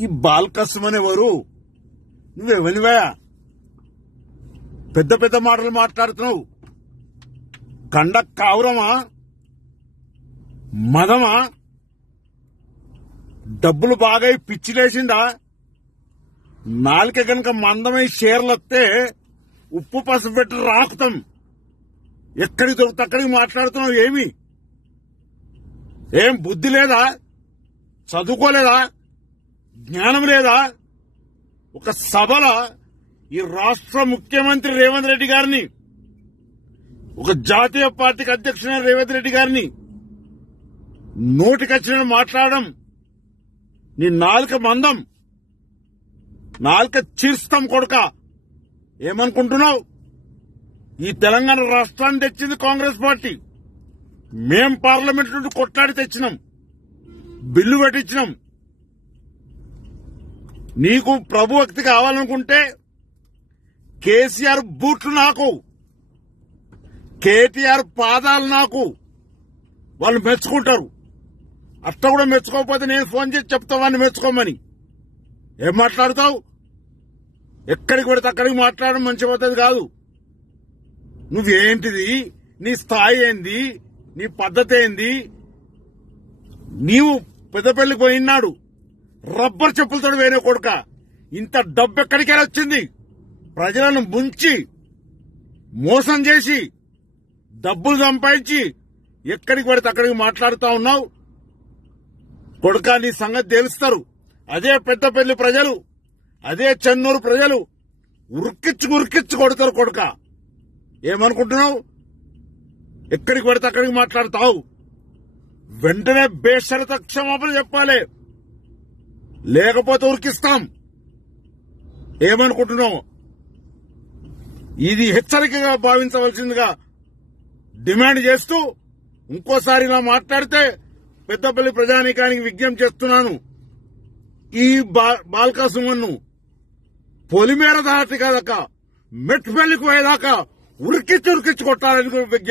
ఈ బాల్కస్మన్ ఎవరు? నువ్వెవనివా? పెద్ద పెద్ద మాటలు మాట్లాడుతున్నావు. కండ కావురమా? మదమా? డబ్బులు బాగా పిచ్చిలేసిందా? నాలుక గనక మందమై షేర్లొస్తే ఉప్పు పసుపు పెట్టి రాకుతాం. ఎక్కడికి దొరికితే అక్కడికి మాట్లాడుతున్నావు. ఏం బుద్ధి లేదా? చదువుకోలేదా? జ్ఞానం లేదా? ఒక సభల ఈ రాష్ట్ర ముఖ్యమంత్రి రేవంత్ రెడ్డి గారిని, ఒక జాతీయ పార్టీకి అధ్యక్షుడైన రేవంత్ రెడ్డి గారిని నోటికొచ్చిన మాట్లాడడం నీ నాలుక మందం, నాలుక చీర్స్తాం కొడుక. ఏమనుకుంటున్నావు? ఈ తెలంగాణ రాష్ట్రాన్ని తెచ్చింది కాంగ్రెస్ పార్టీ. మేం పార్లమెంట్ నుండి కొట్లాడి తెచ్చినాం, బిల్లు పెట్టించినాం. నీకు ప్రభుభక్తి కావాలనుకుంటే కేసీఆర్ బూట్లు నాకు, కేటీఆర్ పాదాలు నాకు. వాళ్ళు మెచ్చుకుంటారు. అట్లా కూడా మెచ్చుకోకపోతే నేను ఫోన్ చేసి చెప్తా వాడిని మెచ్చుకోమని. ఏం మాట్లాడతావు? ఎక్కడికి పడితే అక్కడికి మాట్లాడడం మంచి పద్ధతి కాదు. నువ్వేంటిది? నీ స్థాయి ఏంది? నీ పద్ధతి ఏంది? నీవు పెద్దపల్లికి పోయినాడు రబ్బర్ చెప్పులతో వేరే కొడుక. ఇంత డబ్బు ఎక్కడికి వచ్చింది? ప్రజలను ముంచి మోసం చేసి డబ్బులు సంపాదించి ఎక్కడికి పడితే అక్కడికి మాట్లాడుతా ఉన్నావు కొడుక. నీ సంగతి తెలుస్తారు. అదే పెద్దపల్లి ప్రజలు, అదే చెన్నూరు ప్రజలు ఉరికిచ్చి కొడతారు కొడుక. ఏమనుకుంటున్నావు? ఎక్కడికి పడితే అక్కడికి మాట్లాడతావు. వెంటనే బేషరత క్షమాపణ చెప్పాలి, లేకపోతే ఉరికిస్తాం. ఏమనుకుంటున్నావు? ఇది హెచ్చరికగా భావించవలసిందిగా డిమాండ్ చేస్తూ ఇంకోసారి ఇలా మాట్లాడితే పెద్దపల్లి ప్రజానీకానికి విజ్ఞప్తి చేస్తున్నాను. ఈ బాల్కసుమన్ను పొలిమేర దాటి కాదక మెట్టుపల్లికి పోయేదాకా ఉరికిచ్చి కొట్టాలని విజ్ఞప్తి